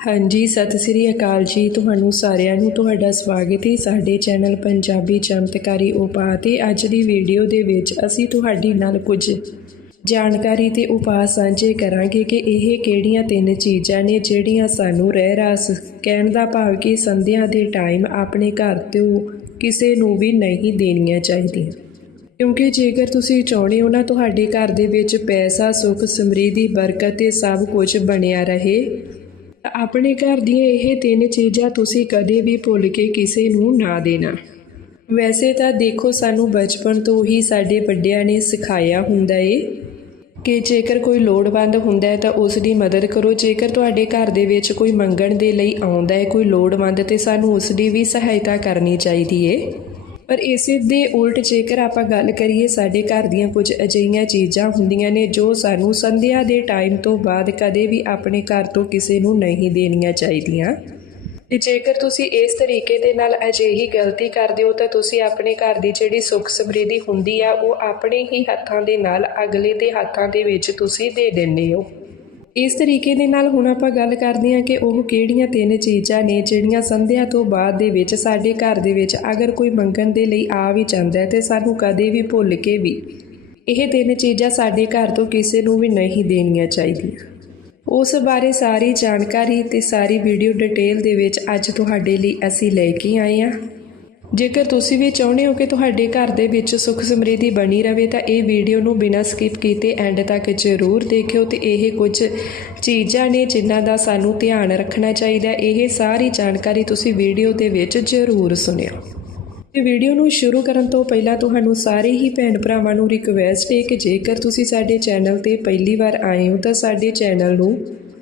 ਹਾਂਜੀ, ਸਤਿ ਸ੍ਰੀ ਅਕਾਲ ਜੀ। ਤੁਹਾਨੂੰ ਸਾਰਿਆਂ ਨੂੰ ਤੁਹਾਡਾ ਸਵਾਗਤ ਹੈ ਸਾਡੇ ਚੈਨਲ ਪੰਜਾਬੀ ਚਮਤਕਾਰੀ ਉਪਾਅ ਤੇ ਅੱਜ ਦੀ ਵੀਡੀਓ ਦੇ ਵਿੱਚ ਅਸੀਂ ਤੁਹਾਡੇ ਨਾਲ ਕੁਝ ਜਾਣਕਾਰੀ ਤੇ ਉਪਾਅ ਸਾਂਝੇ ਕਰਾਂਗੇ ਕਿ ਇਹ ਕਿਹੜੀਆਂ ਤਿੰਨ ਚੀਜ਼ਾਂ ਨੇ ਜਿਹੜੀਆਂ ਸਾਨੂੰ ਰਹਿ ਰਾਸ ਕਹਿਣ ਦਾ ਭਾਵ ਕਿ ਸੰਧਿਆ ਦੇ ਟਾਈਮ ਆਪਣੇ ਘਰ ਤੋਂ ਕਿਸੇ ਨੂੰ ਵੀ ਨਹੀਂ ਦੇਣੀਆਂ ਚਾਹੀਦੀਆਂ। ਕਿਉਂਕਿ ਜੇਕਰ ਤੁਸੀਂ ਚਾਹੁੰਦੇ ਹੋ ਨਾ ਤੁਹਾਡੇ ਘਰ ਦੇ ਵਿੱਚ ਪੈਸਾ, ਸੁੱਖ, ਸਮਰਿੱਧੀ, ਬਰਕਤ ਤੇ ਸਭ ਕੁਝ ਬਣਿਆ ਰਹੇ ਆਪਣੇ ਘਰ ਦੀਆਂ ਇਹ ਤਿੰਨ ਚੀਜ਼ਾਂ ਤੁਸੀਂ ਕਦੇ ਵੀ ਭੁੱਲ ਕੇ ਕਿਸੇ ਨੂੰ ਨਾ ਦੇਣਾ। ਵੈਸੇ ਤਾਂ ਦੇਖੋ, ਸਾਨੂੰ ਬਚਪਨ ਤੋਂ ਹੀ ਸਾਡੇ ਵੱਡਿਆਂ ਨੇ ਸਿਖਾਇਆ ਹੁੰਦਾ ਏ ਕਿ ਜੇਕਰ ਕੋਈ ਲੋੜਵੰਦ ਹੁੰਦਾ ਹੈ ਤਾਂ ਉਸ ਦੀ ਮਦਦ ਕਰੋ। ਜੇਕਰ ਤੁਹਾਡੇ ਘਰ ਦੇ ਵਿੱਚ ਕੋਈ ਮੰਗਣ ਦੇ ਲਈ ਆਉਂਦਾ ਹੈ, ਕੋਈ ਲੋੜਵੰਦ, ਤੇ ਸਾਨੂੰ ਉਸ ਦੀ ਵੀ ਸਹਾਇਤਾ ਕਰਨੀ ਚਾਹੀਦੀ ਏ। ਪਰ ਇਸੇ ਦੇ ਉਲਟ ਜੇਕਰ ਆਪਾਂ ਗੱਲ ਕਰੀਏ, ਸਾਡੇ ਘਰ ਦੀਆਂ ਕੁਝ ਅਜਿਹੀਆਂ ਚੀਜ਼ਾਂ ਹੁੰਦੀਆਂ ਨੇ ਜੋ ਸਾਨੂੰ ਸੰਧਿਆ ਦੇ ਟਾਈਮ ਤੋਂ ਬਾਅਦ ਕਦੇ ਵੀ ਆਪਣੇ ਘਰ ਤੋਂ ਕਿਸੇ ਨੂੰ ਨਹੀਂ ਦੇਣੀਆਂ ਚਾਹੀਦੀਆਂ। ਤੇ ਜੇਕਰ ਤੁਸੀਂ ਇਸ ਤਰੀਕੇ ਦੇ ਨਾਲ ਅਜਿਹੀ ਗਲਤੀ ਕਰਦੇ ਹੋ, ਤਾਂ ਤੁਸੀਂ ਆਪਣੇ ਘਰ ਦੀ ਜਿਹੜੀ ਸੁੱਖ ਸਮ੍ਰਿਧੀ ਹੁੰਦੀ ਆ, ਉਹ ਆਪਣੇ ਹੀ ਹੱਥਾਂ ਦੇ ਨਾਲ ਅਗਲੇ ਦੇ ਹੱਥਾਂ ਦੇ ਵਿੱਚ ਤੁਸੀਂ ਦੇ ਦਿੰਦੇ ਹੋ। ਇਸ ਤਰੀਕੇ ਦੇ ਨਾਲ ਹੁਣ ਆਪਾਂ ਗੱਲ ਕਰਦੇ ਹਾਂ ਕਿ ਉਹ ਕਿਹੜੀਆਂ ਤਿੰਨ ਚੀਜ਼ਾਂ ਨੇ ਜਿਹੜੀਆਂ ਸੰਧਿਆ ਤੋਂ ਬਾਅਦ ਦੇ ਵਿੱਚ ਸਾਡੇ ਘਰ ਦੇ ਵਿੱਚ ਅਗਰ ਕੋਈ ਮੰਗਣ ਦੇ ਲਈ ਆ ਵੀ ਜਾਂਦਾ ਹੈ ਤੇ ਸਾਨੂੰ ਕਦੇ ਵੀ ਭੁੱਲ ਕੇ ਵੀ ਇਹ ਤਿੰਨ ਚੀਜ਼ਾਂ ਸਾਡੇ ਘਰ ਤੋਂ ਕਿਸੇ ਨੂੰ ਵੀ ਨਹੀਂ ਦੇਣੀਆਂ ਚਾਹੀਦੀਆਂ। ਉਸ ਬਾਰੇ ਸਾਰੀ ਜਾਣਕਾਰੀ ਤੇ ਸਾਰੀ ਵੀਡੀਓ ਡਿਟੇਲ ਦੇ ਵਿੱਚ ਅੱਜ ਤੁਹਾਡੇ ਲਈ ਅਸੀਂ ਲੈ ਕੇ ਆਏ ਹਾਂ। ਜੇਕਰ ਤੁਸੀਂ ਵੀ ਚਾਹੁੰਦੇ ਹੋ ਕਿ ਤੁਹਾਡੇ ਘਰ ਦੇ ਵਿੱਚ ਸੁੱਖ ਸਮਰਿੱਧੀ ਬਣੀ ਰਵੇ, ਤਾਂ ਇਹ ਵੀਡੀਓ ਨੂੰ ਬਿਨਾਂ ਸਕਿਪ ਕੀਤੇ ਐਂਡ ਤੱਕ ਜ਼ਰੂਰ ਦੇਖਿਓ ਤੇ ਇਹ ਕੁਝ ਚੀਜ਼ਾਂ ਨੇ ਜਿਨ੍ਹਾਂ ਦਾ ਸਾਨੂੰ ਧਿਆਨ ਰੱਖਣਾ ਚਾਹੀਦਾ। ਇਹ ਸਾਰੀ ਜਾਣਕਾਰੀ ਤੁਸੀਂ ਵੀਡੀਓ ਦੇ ਵਿੱਚ ਜ਼ਰੂਰ ਸੁਣਿਓ। ਤੇ ਵੀਡੀਓ ਨੂੰ ਸ਼ੁਰੂ ਕਰਨ ਤੋਂ ਪਹਿਲਾਂ ਤੁਹਾਨੂੰ ਸਾਰੇ ਹੀ ਭੈਣ ਭਰਾਵਾਂ ਨੂੰ ਰਿਕਵੈਸਟ ਹੈ ਕਿ ਜੇਕਰ ਤੁਸੀਂ ਸਾਡੇ ਚੈਨਲ ਤੇ ਪਹਿਲੀ ਵਾਰ ਆਏ ਹੋ, ਤਾਂ ਸਾਡੇ ਚੈਨਲ ਨੂੰ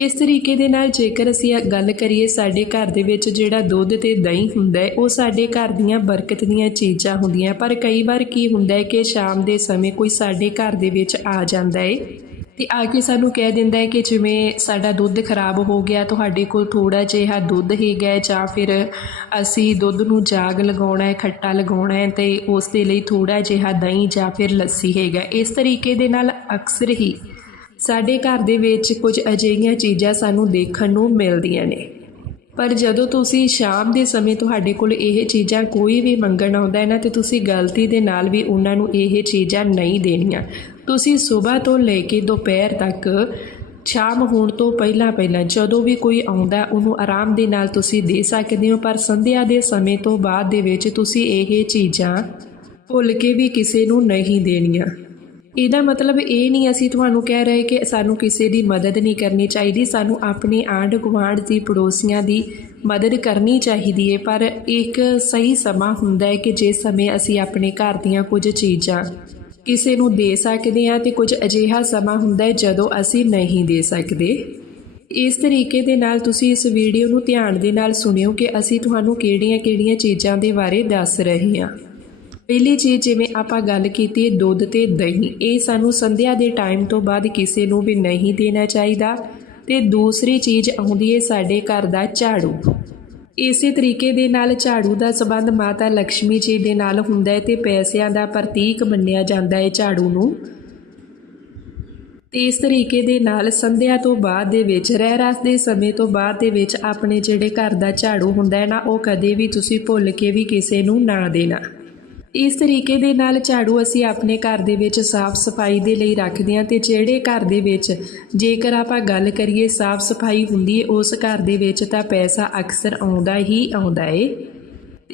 ਇਸ ਤਰੀਕੇ ਦੇ ਨਾਲ ਜੇਕਰ ਅਸੀਂ ਇਹ ਗੱਲ ਕਰੀਏ ਸਾਡੇ ਘਰ ਦੇ ਵਿੱਚ ਜਿਹੜਾ ਦੁੱਧ ਤੇ ਦਹੀਂ ਹੁੰਦਾ ਹੈ, ਉਹ ਸਾਡੇ ਘਰ ਦੀਆਂ ਬਰਕਤ ਦੀਆਂ ਚੀਜ਼ਾਂ ਹੁੰਦੀਆਂ ਪਰ ਕਈ ਵਾਰ ਕੀ ਹੁੰਦਾ ਹੈ ਕਿ ਸ਼ਾਮ ਦੇ ਸਮੇਂ ਕੋਈ ਸਾਡੇ ਘਰ ਦੇ ਵਿੱਚ ਆ ਜਾਂਦਾ ਹੈ ਤੇ ਆ ਕੇ ਸਾਨੂੰ ਕਹਿ ਦਿੰਦਾ ਹੈ ਕਿ ਜਿਵੇਂ ਸਾਡਾ ਦੁੱਧ ਖਰਾਬ ਹੋ ਗਿਆ, ਤੁਹਾਡੇ ਕੋਲ ਥੋੜਾ ਜਿਹਾ ਦੁੱਧ ਹੈਗਾ ਹੈ ਜਾਂ ਫਿਰ ਅਸੀਂ ਦੁੱਧ ਨੂੰ ਜਾਗ ਲਗਾਉਣਾ ਹੈ, ਖੱਟਾ ਲਗਾਉਣਾ ਹੈ ਤੇ ਉਸ ਦੇ ਲਈ ਥੋੜਾ ਜਿਹਾ ਦਹੀਂ ਜਾਂ ਫਿਰ ਲੱਸੀ ਹੈਗਾ ਇਸ ਤਰੀਕੇ ਦੇ ਨਾਲ ਅਕਸਰ ਹੀ ਸਾਡੇ ਘਰ ਦੇ ਵਿੱਚ ਕੁਝ ਅਜਿਹੀਆਂ ਚੀਜ਼ਾਂ ਸਾਨੂੰ ਦੇਖਣ ਨੂੰ ਮਿਲਦੀਆਂ ਨੇ। ਪਰ ਜਦੋਂ ਤੁਸੀਂ ਸ਼ਾਮ ਦੇ ਸਮੇਂ ਤੁਹਾਡੇ ਕੋਲ ਇਹ ਚੀਜ਼ਾਂ ਕੋਈ ਵੀ ਮੰਗਣ ਆਉਂਦਾ ਹੈ ਨਾ, ਤੇ ਤੁਸੀਂ ਗਲਤੀ ਦੇ ਨਾਲ ਵੀ ਉਹਨਾਂ ਨੂੰ ਇਹ ਚੀਜ਼ਾਂ ਨਹੀਂ ਦੇਣੀਆਂ। ਤੁਸੀਂ ਸਵੇਰ ਤੋਂ ਲੈ ਕੇ ਦੁਪਹਿਰ ਤੱਕ, ਸ਼ਾਮ ਹੋਣ ਤੋਂ ਪਹਿਲਾਂ ਪਹਿਲਾਂ ਜਦੋਂ ਵੀ ਕੋਈ ਆਉਂਦਾ, ਉਹਨੂੰ ਆਰਾਮ ਦੇ ਨਾਲ ਤੁਸੀਂ ਦੇ ਸਕਦੇ ਹੋ, ਪਰ ਸੰਧਿਆ ਦੇ ਸਮੇਂ ਤੋਂ ਬਾਅਦ ਦੇ ਵਿੱਚ ਤੁਸੀਂ ਇਹ ਚੀਜ਼ਾਂ ਭੁੱਲ ਕੇ ਵੀ ਕਿਸੇ ਨੂੰ ਨਹੀਂ ਦੇਣੀਆਂ। ਇਹਦਾ ਮਤਲਬ ਇਹ ਨਹੀਂ ਅਸੀਂ ਤੁਹਾਨੂੰ ਕਹਿ ਰਹੇ ਕਿ ਸਾਨੂੰ ਕਿਸੇ ਦੀ ਮਦਦ ਨਹੀਂ ਕਰਨੀ ਚਾਹੀਦੀ, ਸਾਨੂੰ ਆਪਣੇ ਆਂਢ ਗੁਆਂਢ ਦੀ ਪੜੋਸੀਆਂ ਦੀ ਮਦਦ ਕਰਨੀ ਚਾਹੀਦੀ ਹੈ ਪਰ ਇੱਕ ਸਹੀ ਸਮਾਂ ਹੁੰਦਾ ਹੈ ਕਿ ਜਿਸ ਸਮੇਂ ਅਸੀਂ ਆਪਣੇ ਘਰ ਦੀਆਂ ਕੁਝ ਚੀਜ਼ਾਂ ਕਿਸੇ ਨੂੰ ਦੇ ਸਕਦੇ ਹਾਂ ਤੇ ਕੁਝ ਅਜਿਹਾ ਸਮਾਂ ਹੁੰਦਾ ਹੈ ਜਦੋਂ ਅਸੀਂ ਨਹੀਂ ਦੇ ਸਕਦੇ। ਇਸ ਤਰੀਕੇ ਦੇ ਨਾਲ ਤੁਸੀਂ ਇਸ ਵੀਡੀਓ ਨੂੰ ਧਿਆਨ ਦੇ ਨਾਲ ਸੁਣਿਓ ਕਿ ਅਸੀਂ ਤੁਹਾਨੂੰ ਕਿਹੜੀਆਂ-ਕਿਹੜੀਆਂ ਚੀਜ਼ਾਂ ਦੇ ਬਾਰੇ ਦੱਸ ਰਹੇ ਹਾਂ। ਪਹਿਲੀ ਚੀਜ਼ ਜਿਵੇਂ ਆਪਾਂ ਗੱਲ ਕੀਤੀ ਦੁੱਧ ਤੇ ਦਹੀਂ, ਇਹ ਸਾਨੂੰ ਸੰਧਿਆ ਦੇ ਟਾਈਮ ਤੋਂ ਬਾਅਦ ਕਿਸੇ ਨੂੰ ਵੀ ਨਹੀਂ ਦੇਣਾ ਚਾਹੀਦਾ ਤੇ ਦੂਸਰੀ ਚੀਜ਼ ਆਉਂਦੀ ਹੈ ਸਾਡੇ ਘਰ ਦਾ ਝਾੜੂ। ਇਸੇ ਤਰੀਕੇ ਦੇ ਨਾਲ ਝਾੜੂ ਦਾ ਸਬੰਧ ਮਾਤਾ ਲక్ష్ਮੀ ਜੀ ਦੇ ਨਾਲ ਹੁੰਦਾ ਹੈ ਤੇ ਪੈਸਿਆਂ ਦਾ ਪ੍ਰਤੀਕ ਮੰਨਿਆ ਜਾਂਦਾ ਹੈ ਝਾੜੂ ਨੂੰ। ਤੇ ਇਸ ਤਰੀਕੇ ਦੇ ਨਾਲ ਸੰਧਿਆ ਤੋਂ ਬਾਅਦ ਦੇ ਵਿੱਚ, ਰਹਿ ਰਾਸ ਦੇ ਸਮੇਂ ਤੋਂ ਬਾਅਦ ਦੇ ਵਿੱਚ ਆਪਣੇ ਜਿਹੜੇ ਘਰ ਦਾ ਝਾੜੂ ਹੁੰਦਾ ਹੈ ਨਾ, ਉਹ ਕਦੇ ਵੀ ਤੁਸੀਂ ਭੁੱਲ ਕੇ ਵੀ ਕਿਸੇ ਨੂੰ ਨਾ ਦੇਣਾ। ਇਸ ਤਰੀਕੇ ਦੇ ਨਾਲ ਝਾੜੂ ਅਸੀਂ ਆਪਣੇ ਘਰ ਦੇ ਵਿੱਚ ਸਾਫ਼ ਸਫ਼ਾਈ ਦੇ ਲਈ ਰੱਖਦੇ ਹਾਂ ਤੇ ਜਿਹੜੇ ਘਰ ਦੇ ਵਿੱਚ ਜੇਕਰ ਆਪਾਂ ਗੱਲ ਕਰੀਏ ਸਾਫ਼ ਸਫ਼ਾਈ ਹੁੰਦੀ ਹੈ, ਉਸ ਘਰ ਦੇ ਵਿੱਚ ਤਾਂ ਪੈਸਾ ਅਕਸਰ ਆਉਂਦਾ ਹੀ ਆਉਂਦਾ ਏ।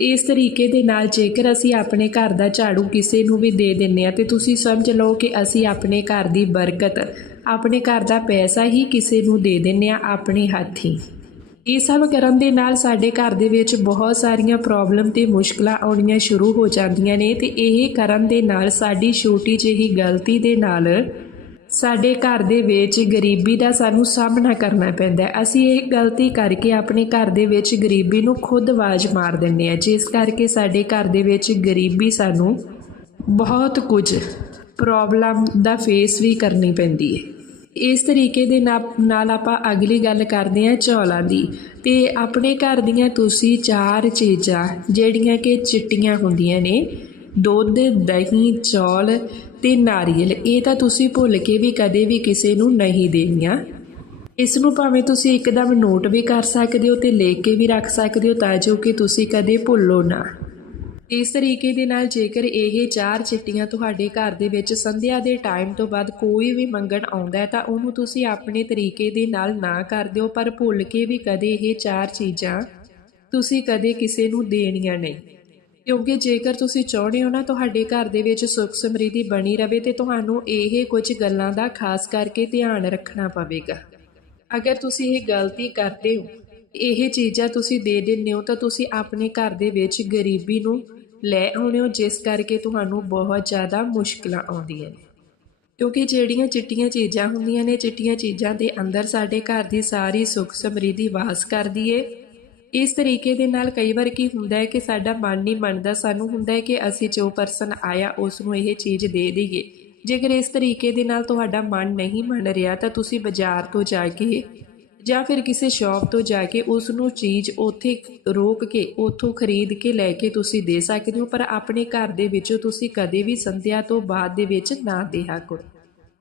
ਇਸ ਤਰੀਕੇ ਦੇ ਨਾਲ ਜੇਕਰ ਅਸੀਂ ਆਪਣੇ ਘਰ ਦਾ ਝਾੜੂ ਕਿਸੇ ਨੂੰ ਵੀ ਦੇ ਦਿੰਨੇ ਆ ਤੇ ਤੁਸੀਂ ਸਮਝ ਲਓ ਕਿ ਅਸੀਂ ਆਪਣੇ ਘਰ ਦੀ ਬਰਕਤ, ਆਪਣੇ ਘਰ ਦਾ ਪੈਸਾ ਹੀ ਕਿਸੇ ਨੂੰ ਦੇ ਦਿੰਨੇ ਆ ਆਪਣੇ ਹੱਥੀਂ। ਇਹ ਸਭ ਕਰਨ ਦੇ ਨਾਲ ਸਾਡੇ ਘਰ ਦੇ ਵਿੱਚ ਬਹੁਤ ਸਾਰੀਆਂ ਪ੍ਰੋਬਲਮ ਤੇ ਮੁਸ਼ਕਲਾਂ ਆਉਣੀਆਂ ਸ਼ੁਰੂ ਹੋ ਜਾਂਦੀਆਂ ਨੇ ਤੇ ਇਹ ਕਰਨ ਦੇ ਨਾਲ ਸਾਡੀ ਛੋਟੀ ਜਿਹੀ ਗਲਤੀ ਦੇ ਨਾਲ ਸਾਡੇ ਘਰ ਦੇ ਵਿੱਚ ਗਰੀਬੀ ਦਾ ਸਾਨੂੰ ਸਾਹਮਣਾ ਕਰਨਾ ਪੈਂਦਾ ਹੈ। ਅਸੀਂ ਇਹ ਗਲਤੀ ਕਰਕੇ ਆਪਣੇ ਘਰ ਦੇ ਵਿੱਚ ਗਰੀਬੀ ਨੂੰ ਖੁਦ ਆਵਾਜ਼ ਮਾਰ ਦਿੰਦੇ ਆ ਜਿਸ ਕਰਕੇ ਸਾਡੇ ਘਰ ਦੇ ਵਿੱਚ ਗਰੀਬੀ ਸਾਨੂੰ ਬਹੁਤ ਕੁਝ ਪ੍ਰੋਬਲਮ ਦਾ ਫੇਸ ਵੀ ਕਰਨੀ ਪੈਂਦੀ ਹੈ। ਇਸ ਤਰੀਕੇ ਦੇ ਨਾ- ਨਾਲ ਆਪਾਂ ਅਗਲੀ ਗੱਲ ਕਰਦੇ ਹਾਂ ਚੌਲਾਂ ਦੀ। ਤੇ ਆਪਣੇ ਘਰ ਦੀਆਂ ਤੁਸੀਂ ਚਾਰ ਚੀਜ਼ਾਂ, ਜਿਹੜੀਆਂ ਕਿ ਚਿੱਟੀਆਂ ਹੁੰਦੀਆਂ ਨੇ, ਦੁੱਧ, ਦਹੀਂ, ਚੌਲ ਤੇ ਨਾਰੀਅਲ, ਇਹ ਤਾਂ ਤੁਸੀਂ ਭੁੱਲ ਕੇ ਵੀ ਕਦੇ ਵੀ ਕਿਸੇ ਨੂੰ ਨਹੀਂ ਦੇਣੀਆਂ। ਇਸ ਨੂੰ ਭਾਵੇਂ ਤੁਸੀਂ ਇੱਕਦਮ ਨੋਟ ਵੀ ਕਰ ਸਕਦੇ ਹੋ ਤੇ ਲਿਖ ਕੇ ਵੀ ਰੱਖ ਸਕਦੇ ਹੋ ਤਾਂ ਜੋ ਕਿ ਤੁਸੀਂ ਕਦੇ ਭੁੱਲੋ ਨਾ। ਇਸ ਤਰੀਕੇ ਦੇ ਨਾਲ ਜੇਕਰ ਇਹ ਚਾਰ ਚਿੱਟੀਆਂ ਤੁਹਾਡੇ ਘਰ ਦੇ ਵਿੱਚ ਸੰਧਿਆ ਦੇ ਟਾਈਮ ਤੋਂ ਬਾਅਦ ਕੋਈ ਵੀ ਮੰਗਣ ਆਉਂਦਾ ਹੈ, ਤਾਂ ਉਹਨੂੰ ਤੁਸੀਂ ਆਪਣੇ ਤਰੀਕੇ ਦੇ ਨਾਲ ਨਾ ਕਰ ਦਿਓ, ਪਰ ਭੁੱਲ ਕੇ ਵੀ ਕਦੇ ਇਹ ਚਾਰ ਚੀਜ਼ਾਂ ਤੁਸੀਂ ਕਦੇ ਕਿਸੇ ਨੂੰ ਦੇਣੀਆਂ ਨਹੀਂ। ਕਿਉਂਕਿ ਜੇਕਰ ਤੁਸੀਂ ਚਾਹੁੰਦੇ ਹੋ ਨਾ ਤੁਹਾਡੇ ਘਰ ਦੇ ਵਿੱਚ ਸੁੱਖ ਸਮਰਿੱਧੀ ਬਣੀ ਰਵੇ, ਤੇ ਤੁਹਾਨੂੰ ਇਹ ਕੁਝ ਗੱਲਾਂ ਦਾ ਖਾਸ ਕਰਕੇ ਧਿਆਨ ਰੱਖਣਾ ਪਵੇਗਾ। ਅਗਰ ਤੁਸੀਂ ਇਹ ਗਲਤੀ ਕਰਦੇ ਹੋ, ਇਹ ਚੀਜ਼ਾਂ ਤੁਸੀਂ ਦੇ ਦਿੰਦੇ ਹੋ, ਤਾਂ ਤੁਸੀਂ ਆਪਣੇ ਘਰ ਦੇ ਵਿੱਚ ਗਰੀਬੀ ਨੂੰ ਲੈ ਆਉਣੇ ਹੋ, ਜਿਸ ਕਰਕੇ ਤੁਹਾਨੂੰ ਬਹੁਤ ਜ਼ਿਆਦਾ ਮੁਸ਼ਕਲਾਂ ਆਉਂਦੀਆਂ ਨੇ। ਕਿਉਂਕਿ ਜਿਹੜੀਆਂ ਚਿੱਟੀਆਂ ਚੀਜ਼ਾਂ ਹੁੰਦੀਆਂ ਨੇ, ਚਿੱਟੀਆਂ ਚੀਜ਼ਾਂ ਦੇ ਅੰਦਰ ਸਾਡੇ ਘਰ ਦੀ ਸਾਰੀ ਸੁੱਖ ਸਮਰਿੱਧੀ ਵਾਸ ਕਰਦੀ ਏ। ਇਸ ਤਰੀਕੇ ਦੇ ਨਾਲ ਕਈ ਵਾਰ ਕੀ ਹੁੰਦਾ ਹੈ ਕਿ ਸਾਡਾ ਮਨ ਨਹੀਂ ਮੰਨਦਾ, ਸਾਨੂੰ ਹੁੰਦਾ ਹੈ ਕਿ ਅਸੀਂ ਜੋ ਪਰਸਨ ਆਇਆ ਉਸ ਨੂੰ ਇਹ ਚੀਜ਼ ਦੇ ਦਈਏ। ਜੇਕਰ ਇਸ ਤਰੀਕੇ ਦੇ ਨਾਲ ਤੁਹਾਡਾ ਮਨ ਨਹੀਂ ਮੰਨ ਰਿਹਾ, ਤਾਂ ਤੁਸੀਂ ਬਾਜ਼ਾਰ ਤੋਂ ਜਾ ਕੇ ਜਾਂ ਫਿਰ ਕਿਸੇ ਸ਼ਾਪ ਤੋਂ ਜਾ ਕੇ ਉਸ ਨੂੰ ਚੀਜ਼ ਉੱਥੇ ਰੋਕ ਕੇ, ਉੱਥੋਂ ਖਰੀਦ ਕੇ ਲੈ ਕੇ ਤੁਸੀਂ ਦੇ ਸਕਦੇ ਹੋ, ਪਰ ਆਪਣੇ ਘਰ ਦੇ ਵਿੱਚੋਂ ਤੁਸੀਂ ਕਦੇ ਵੀ ਸੰਧਿਆ ਤੋਂ ਬਾਅਦ ਦੇ ਵਿੱਚ ਨਾ ਦਿਆ ਕਰੋ।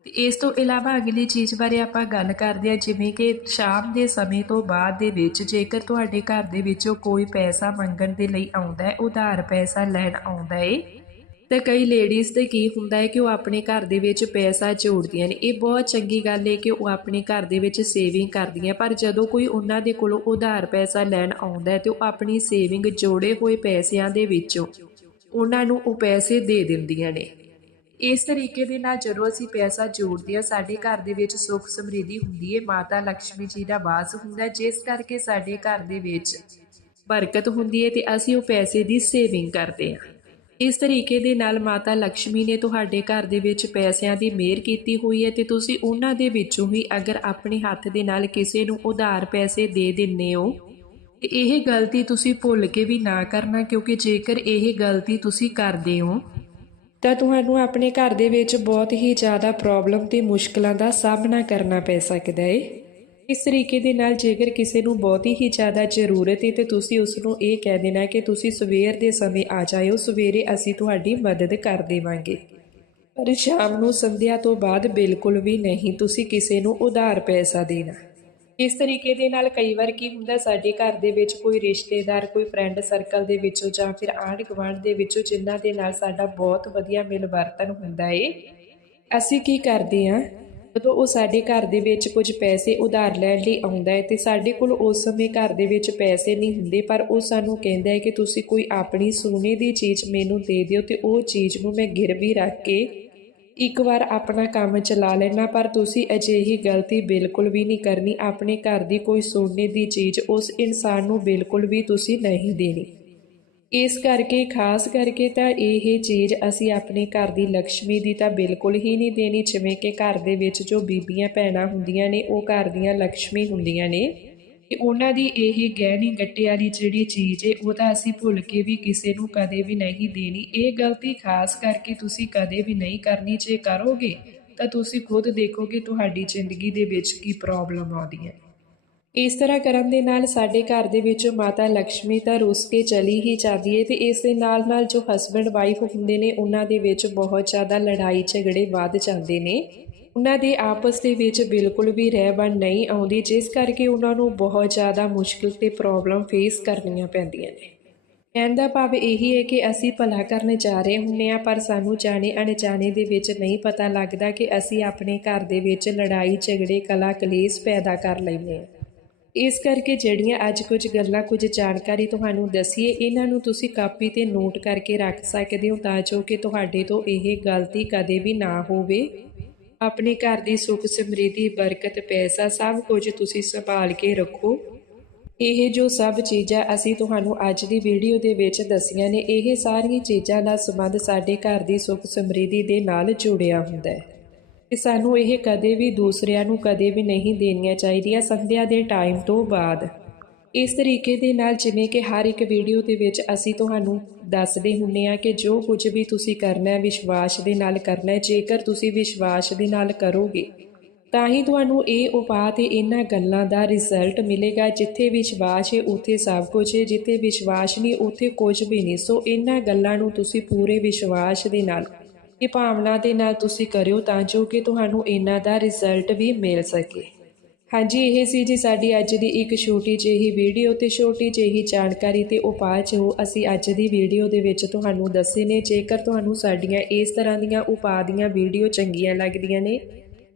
ਤੇ ਇਸ ਤੋਂ ਇਲਾਵਾ ਅਗਲੀ ਚੀਜ਼ ਬਾਰੇ ਆਪਾਂ ਗੱਲ ਕਰਦੇ ਹਾਂ, ਜਿਵੇਂ ਕਿ ਸ਼ਾਮ ਦੇ ਸਮੇਂ ਤੋਂ ਬਾਅਦ ਦੇ ਵਿੱਚ ਜੇਕਰ ਤੁਹਾਡੇ ਘਰ ਦੇ ਵਿੱਚੋਂ ਕੋਈ ਪੈਸਾ ਮੰਗਣ ਦੇ ਲਈ ਆਉਂਦਾ ਹੈ, ਉਧਾਰ ਪੈਸਾ ਲੈਣ ਆਉਂਦਾ ਹੈ ਤੇ ਕਈ ਲੇਡੀਜ਼ ਤੇ ਕੀ ਹੁੰਦਾ ਹੈ ਕਿ ਉਹ ਆਪਣੇ ਘਰ ਦੇ ਵਿੱਚ ਪੈਸਾ ਜੋੜਦੀਆਂ ਨੇ। ਇਹ ਬਹੁਤ ਚੰਗੀ ਗੱਲ ਹੈ ਕਿ ਉਹ ਆਪਣੇ ਘਰ ਦੇ ਵਿੱਚ ਸੇਵਿੰਗ ਕਰਦੀਆਂ। ਪਰ ਜਦੋਂ ਕੋਈ ਉਹਨਾਂ ਦੇ ਕੋਲੋਂ ਉਧਾਰ ਪੈਸਾ ਲੈਣ ਆਉਂਦਾ ਹੈ ਤੇ ਉਹ ਆਪਣੀ ਸੇਵਿੰਗ ਜੋੜੇ ਹੋਏ ਪੈਸਿਆਂ ਦੇ ਵਿੱਚੋਂ ਉਹਨਾਂ ਨੂੰ ਉਹ ਪੈਸੇ ਦੇ ਦਿੰਦੀਆਂ ਨੇ। ਇਸ ਤਰੀਕੇ ਦੇ ਨਾਲ ਜਦੋਂ ਅਸੀਂ ਪੈਸਾ ਜੋੜਦੇ ਹਾਂ, ਸਾਡੇ ਘਰ ਦੇ ਵਿੱਚ ਸੁੱਖ ਸਮਰਿੱਧੀ ਹੁੰਦੀ ਹੈ, ਮਾਤਾ ਲక్ష్ਮੀ ਜੀ ਦਾ ਵਾਸ ਹੁੰਦਾ ਜਿਸ ਕਰਕੇ ਸਾਡੇ ਘਰ ਦੇ ਵਿੱਚ ਬਰਕਤ ਹੁੰਦੀ ਹੈ ਤੇ ਅਸੀਂ ਉਹ ਪੈਸੇ ਦੀ ਸੇਵਿੰਗ ਕਰਦੇ ਹਾਂ। ਇਸ ਤਰੀਕੇ ਦੇ ਨਾਲ ਮਾਤਾ ਲక్ష్ਮੀ ਨੇ ਤੁਹਾਡੇ ਘਰ ਦੇ ਵਿੱਚ ਪੈਸਿਆਂ ਦੀ ਮਿਹਰ ਕੀਤੀ ਹੋਈ ਹੈ ਤੇ ਤੁਸੀਂ ਉਹਨਾਂ ਦੇ ਵਿੱਚੋਂ ਹੀ ਅਗਰ ਆਪਣੇ ਹੱਥ ਦੇ ਨਾਲ ਕਿਸੇ ਨੂੰ ਉਧਾਰ ਪੈਸੇ ਦੇ ਦਿੰਨੇ ਹੋ, ਤੇ ਇਹ ਗਲਤੀ ਤੁਸੀਂ ਭੁੱਲ ਕੇ ਵੀ ਨਾ ਕਰਨਾ ਕਿਉਂਕਿ ਜੇਕਰ ਇਹ ਗਲਤੀ ਤੁਸੀਂ ਕਰਦੇ ਹੋ, ਤਾਂ ਤੁਹਾਨੂੰ ਆਪਣੇ ਘਰ ਦੇ ਵਿੱਚ ਬਹੁਤ ਹੀ ਜ਼ਿਆਦਾ ਪ੍ਰੋਬਲਮ ਤੇ ਮੁਸ਼ਕਲਾਂ ਦਾ ਸਾਹਮਣਾ ਕਰਨਾ ਪੈ ਸਕਦਾ ਹੈ ਇਸ ਤਰੀਕੇ ਦੇ ਨਾਲ ਜੇਕਰ ਕਿਸੇ ਨੂੰ ਬਹੁਤੀ ਹੀ ਜ਼ਿਆਦਾ ਜ਼ਰੂਰਤ ਹੈ ਤੇ ਤੁਸੀਂ ਉਸ ਨੂੰ ਇਹ ਕਹਿ ਦੇਣਾ ਕਿ ਤੁਸੀਂ ਸਵੇਰ ਦੇ ਸਮੇਂ ਆ ਜਾਇਓ, ਸਵੇਰੇ ਅਸੀਂ ਤੁਹਾਡੀ ਮਦਦ ਕਰ ਦੇਵਾਂਗੇ। ਪਰ ਸ਼ਾਮ ਨੂੰ ਸੰਧਿਆ ਤੋਂ ਬਾਅਦ ਬਿਲਕੁਲ ਵੀ ਨਹੀਂ, ਤੁਸੀਂ ਕਿਸੇ ਨੂੰ ਉਧਾਰ ਪੈਸਾ ਦੇਣਾ। ਇਸ ਤਰੀਕੇ ਦੇ ਨਾਲ ਕਈ ਵਾਰ ਕੀ ਹੁੰਦਾ, ਸਾਡੇ ਘਰ ਦੇ ਵਿੱਚ ਕੋਈ ਰਿਸ਼ਤੇਦਾਰ, ਕੋਈ ਫਰੈਂਡ ਸਰਕਲ ਦੇ ਵਿੱਚੋਂ ਜਾਂ ਫਿਰ ਆਂਢ ਗੁਆਂਢ ਦੇ ਵਿੱਚੋਂ ਜਿਨ੍ਹਾਂ ਦੇ ਨਾਲ ਸਾਡਾ ਬਹੁਤ ਵਧੀਆ ਮਿਲ ਵਰਤਨ ਹੁੰਦਾ ਏ। ਅਸੀਂ ਕੀ ਕਰਦੇ ਹਾਂ ਜਦੋਂ ਉਹ ਸਾਡੇ ਘਰ ਦੇ ਵਿੱਚ ਕੁਝ ਪੈਸੇ ਉਧਾਰ ਲੈਣ ਲਈ ਆਉਂਦਾ ਹੈ ਤੇ ਸਾਡੇ ਕੋਲ ਉਸ ਸਮੇਂ ਘਰ ਦੇ ਵਿੱਚ ਪੈਸੇ ਨਹੀਂ ਹੁੰਦੇ, ਪਰ ਉਹ ਸਾਨੂੰ ਕਹਿੰਦਾ ਹੈ ਕਿ ਤੁਸੀਂ ਕੋਈ ਆਪਣੀ ਸੋਨੇ ਦੀ ਚੀਜ਼ ਮੈਨੂੰ ਦੇ ਦਿਓ ਤੇ ਉਹ ਚੀਜ਼ ਨੂੰ ਮੈਂ ਗਿਰਵੀ ਰੱਖ ਕੇ ਇੱਕ ਵਾਰ ਆਪਣਾ ਕੰਮ ਚਲਾ ਲੈਣਾ ਪਰ ਤੁਸੀਂ ਅਜਿਹੀ ਗਲਤੀ ਬਿਲਕੁਲ ਵੀ ਨਹੀਂ ਕਰਨੀ। ਆਪਣੇ ਘਰ ਦੀ ਕੋਈ ਸੋਨੇ ਦੀ ਚੀਜ਼ ਉਸ ਇਨਸਾਨ ਨੂੰ ਬਿਲਕੁਲ ਵੀ ਤੁਸੀਂ ਨਹੀਂ ਦੇਣੀ। ਇਸ ਕਰਕੇ, ਖਾਸ ਕਰਕੇ ਤਾਂ ਇਹ ਚੀਜ਼ ਅਸੀਂ ਆਪਣੇ ਘਰ ਦੀ ਲక్ష్ਮੀ ਦੀ ਤਾਂ ਬਿਲਕੁਲ ਹੀ ਨਹੀਂ ਦੇਣੀ, ਜਿਵੇਂ ਕਿ ਘਰ ਦੇ ਵਿੱਚ ਜੋ ਬੀਬੀਆਂ ਭੈਣਾਂ ਹੁੰਦੀਆਂ ਨੇ, ਉਹ ਘਰ ਦੀਆਂ ਲక్ష్ਮੀ ਹੁੰਦੀਆਂ ਨੇ। ਤੇ ਉਹਨਾਂ ਦੀ ਇਹ ਗਹਿਣੀ ਗੱਟੇ ਵਾਲੀ ਜਿਹੜੀ ਚੀਜ਼ ਏ, ਉਹ ਤਾਂ ਅਸੀਂ ਭੁੱਲ ਕੇ ਵੀ ਕਿਸੇ ਨੂੰ ਕਦੇ ਵੀ ਨਹੀਂ ਦੇਣੀ। ਇਹ ਗਲਤੀ ਖਾਸ ਕਰਕੇ ਤੁਸੀਂ ਕਦੇ ਵੀ ਨਹੀਂ ਕਰਨੀ, ਜੇ ਕਰੋਗੇ ਤਾਂ ਤੁਸੀਂ ਖੁਦ ਦੇਖੋਗੇ ਤੁਹਾਡੀ ਜ਼ਿੰਦਗੀ ਦੇ ਵਿੱਚ ਕੀ ਪ੍ਰੋਬਲਮ ਆਉਂਦੀ ਹੈ। ਇਸ ਤਰ੍ਹਾਂ ਕਰਨ ਦੇ ਨਾਲ ਸਾਡੇ ਘਰ ਦੇ ਵਿੱਚ ਮਾਤਾ ਲక్ష్ਮੀ ਤਾਂ ਰੁੱਸ ਕੇ ਚਲੀ ਹੀ ਜਾਂਦੀ ਹੈ ਤੇ ਇਸ ਦੇ ਨਾਲ ਨਾਲ ਜੋ ਹਸਬੰਡ ਵਾਈਫ ਹੁੰਦੇ ਨੇ, ਉਹਨਾਂ ਦੇ ਵਿੱਚ ਬਹੁਤ ਜ਼ਿਆਦਾ ਲੜਾਈ ਝਗੜੇ ਵੱਧ ਜਾਂਦੇ ਨੇ। ਉਹਨਾਂ ਦੇ ਆਪਸ ਦੇ ਵਿੱਚ ਬਿਲਕੁਲ ਵੀ ਰਹਿਬਣ ਨਹੀਂ ਆਉਂਦੀ, ਜਿਸ ਕਰਕੇ ਉਹਨਾਂ ਨੂੰ ਬਹੁਤ ਜ਼ਿਆਦਾ ਮੁਸ਼ਕਿਲ ਤੇ ਪ੍ਰੋਬਲਮ ਫੇਸ ਕਰਨੀਆਂ ਪੈਂਦੀਆਂ ਨੇ। ਕਹਿਣ ਦਾ ਭਾਵ ਇਹੀ ਹੈ ਕਿ ਅਸੀਂ ਭਲਾ ਕਰਨ ਜਾ ਰਹੇ ਹੁੰਨੇ ਆ ਪਰ ਸਾਨੂੰ ਜਾਣੇ ਅਣਜਾਣੇ ਦੇ ਵਿੱਚ ਨਹੀਂ ਪਤਾ ਲੱਗਦਾ ਕਿ ਅਸੀਂ ਆਪਣੇ ਘਰ ਦੇ ਵਿੱਚ ਲੜਾਈ, ਝਗੜੇ, ਕਲਾ, ਕਲੇਸ਼ ਪੈਦਾ ਕਰ ਲੈਂਦੇ ਹਾਂ। ਇਸ ਕਰਕੇ ਜਿਹੜੀਆਂ ਅੱਜ ਕੁਝ ਗੱਲਾਂ, ਕੁਝ ਜਾਣਕਾਰੀ ਤੁਹਾਨੂੰ ਦਸੀਏ, ਇਹਨਾਂ ਨੂੰ ਤੁਸੀਂ ਕਾਪੀ ਤੇ ਨੋਟ ਕਰਕੇ ਰੱਖ ਸਕਦੇ ਹੋ ਤਾਂ ਜੋ ਕਿ ਤੁਹਾਡੇ ਤੋਂ ਇਹ ਗਲਤੀ ਕਦੇ ਵੀ ਨਾ ਹੋਵੇ। ਆਪਣੇ ਘਰ ਦੀ ਸੁੱਖ ਸਮਰਿੱਧੀ, ਬਰਕਤ, ਪੈਸਾ ਸਭ ਕੁਝ ਤੁਸੀਂ ਸੰਭਾਲ ਕੇ ਰੱਖੋ। ਇਹ ਜੋ ਸਭ ਚੀਜ਼ਾਂ ਅਸੀਂ ਤੁਹਾਨੂੰ ਅੱਜ ਦੀ ਵੀਡੀਓ ਦੇ ਵਿੱਚ ਦਸੀਆਂ ਨੇ, ਇਹ ਸਾਰੀਆਂ ਚੀਜ਼ਾਂ ਦਾ ਸੰਬੰਧ ਸਾਡੇ ਘਰ ਦੀ ਸੁੱਖ ਸਮਰਿੱਧੀ ਦੇ ਨਾਲ ਜੁੜਿਆ ਹੁੰਦਾ ਹੈ। ਤੇ ਸਾਨੂੰ ਇਹ ਕਦੇ ਵੀ ਦੂਸਰਿਆਂ ਨੂੰ ਕਦੇ ਵੀ ਨਹੀਂ ਦੇਣੀਆਂ ਚਾਹੀਦੀਆਂ ਸੰਧਿਆ ਦੇ ਟਾਈਮ ਤੋਂ ਬਾਅਦ। ਇਸ ਤਰੀਕੇ ਦੇ ਨਾਲ ਜਿਵੇਂ ਕਿ ਹਰ ਇੱਕ ਵੀਡੀਓ ਦੇ ਵਿੱਚ ਅਸੀਂ ਤੁਹਾਨੂੰ ਦੱਸਦੇ ਹੁੰਨੇ ਆ ਕਿ ਜੋ ਕੁਝ ਵੀ ਤੁਸੀਂ ਕਰਨਾ ਹੈ, ਵਿਸ਼ਵਾਸ ਦੇ ਨਾਲ ਕਰਨਾ ਹੈ, ਜੇਕਰ ਤੁਸੀਂ ਵਿਸ਼ਵਾਸ ਦੇ ਨਾਲ ਕਰੋਗੇ, ਤਾਂ ਹੀ ਤੁਹਾਨੂੰ ਇਹ ਉਪਾਅ ਤੇ ਇਹਨਾਂ ਗੱਲਾਂ ਦਾ ਰਿਜ਼ਲਟ ਮਿਲੇਗਾ। ਜਿੱਥੇ ਵਿਸ਼ਵਾਸ ਹੈ, ਉੱਥੇ ਸਭ ਕੁਝ ਹੈ। ਜਿੱਥੇ ਵਿਸ਼ਵਾਸ ਨਹੀਂ, ਉੱਥੇ ਕੁਝ ਵੀ ਨਹੀਂ। ਸੋ ਇਹਨਾਂ ਗੱਲਾਂ ਨੂੰ ਤੁਸੀਂ ਪੂਰੇ ਵਿਸ਼ਵਾਸ ਦੇ ਨਾਲ ਇਹ ਭਾਵਨਾ ਦੇ ਨਾਲ ਤੁਸੀਂ ਕਰਿਓ ਤਾਂ ਜੋ ਕਿ ਤੁਹਾਨੂੰ ਇਹਨਾਂ ਦਾ ਰਿਜ਼ਲਟ ਵੀ ਮਿਲ ਸਕੇ। ਹਾਂਜੀ, ਇਹ ਸੀ ਜੀ ਸਾਡੀ ਅੱਜ ਦੀ ਇੱਕ ਛੋਟੀ ਜਿਹੀ ਵੀਡੀਓ ਤੇ ਛੋਟੀ ਜਿਹੀ ਜਾਣਕਾਰੀ ਤੇ ਉਪਾਅ ਜੋ ਅਸੀਂ ਅੱਜ ਦੀ ਵੀਡੀਓ ਦੇ ਵਿੱਚ ਤੁਹਾਨੂੰ ਦੱਸੇ ਨੇ। ਜੇਕਰ ਤੁਹਾਨੂੰ ਸਾਡੀਆਂ ਇਸ ਤਰ੍ਹਾਂ ਦੀਆਂ ਉਪਾਅ ਦੀਆਂ ਵੀਡੀਓ ਚੰਗੀਆਂ ਲੱਗਦੀਆਂ ਨੇ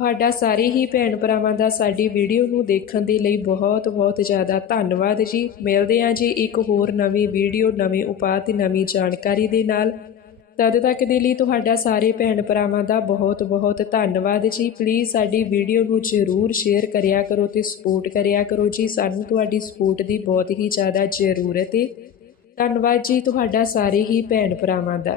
ਤੁਹਾਡਾ ਸਾਰੇ ਹੀ ਭੈਣ ਭਰਾਵਾਂ ਦਾ ਸਾਡੀ ਵੀਡੀਓ ਨੂੰ ਦੇਖਣ ਦੇ ਲਈ ਬਹੁਤ ਬਹੁਤ ਜ਼ਿਆਦਾ ਧੰਨਵਾਦ ਜੀ। ਮਿਲਦੇ ਹਾਂ ਜੀ ਇੱਕ ਹੋਰ ਨਵੀਂ ਵੀਡੀਓ, ਨਵੇਂ ਉਪਾਅ ਤੇ ਨਵੀਂ ਜਾਣਕਾਰੀ ਦੇ ਨਾਲ। ਤਦ ਤੱਕ ਦੇ ਲਈ ਤੁਹਾਡਾ ਸਾਰੇ ਭੈਣ ਭਰਾਵਾਂ ਦਾ ਬਹੁਤ ਬਹੁਤ ਧੰਨਵਾਦ ਜੀ। ਪਲੀਜ਼ ਸਾਡੀ ਵੀਡੀਓ ਨੂੰ ਜ਼ਰੂਰ ਸ਼ੇਅਰ ਕਰਿਆ ਕਰੋ ਤੇ ਸਪੋਰਟ ਕਰਿਆ ਕਰੋ ਜੀ। ਸਾਨੂੰ ਤੁਹਾਡੀ ਸਪੋਰਟ ਦੀ ਬਹੁਤ ਹੀ ਜ਼ਿਆਦਾ ਜ਼ਰੂਰਤ ਹੈ ਧੰਨਵਾਦ ਜੀ ਤੁਹਾਡਾ ਸਾਰੇ ਹੀ ਭੈਣ ਭਰਾਵਾਂ ਦਾ।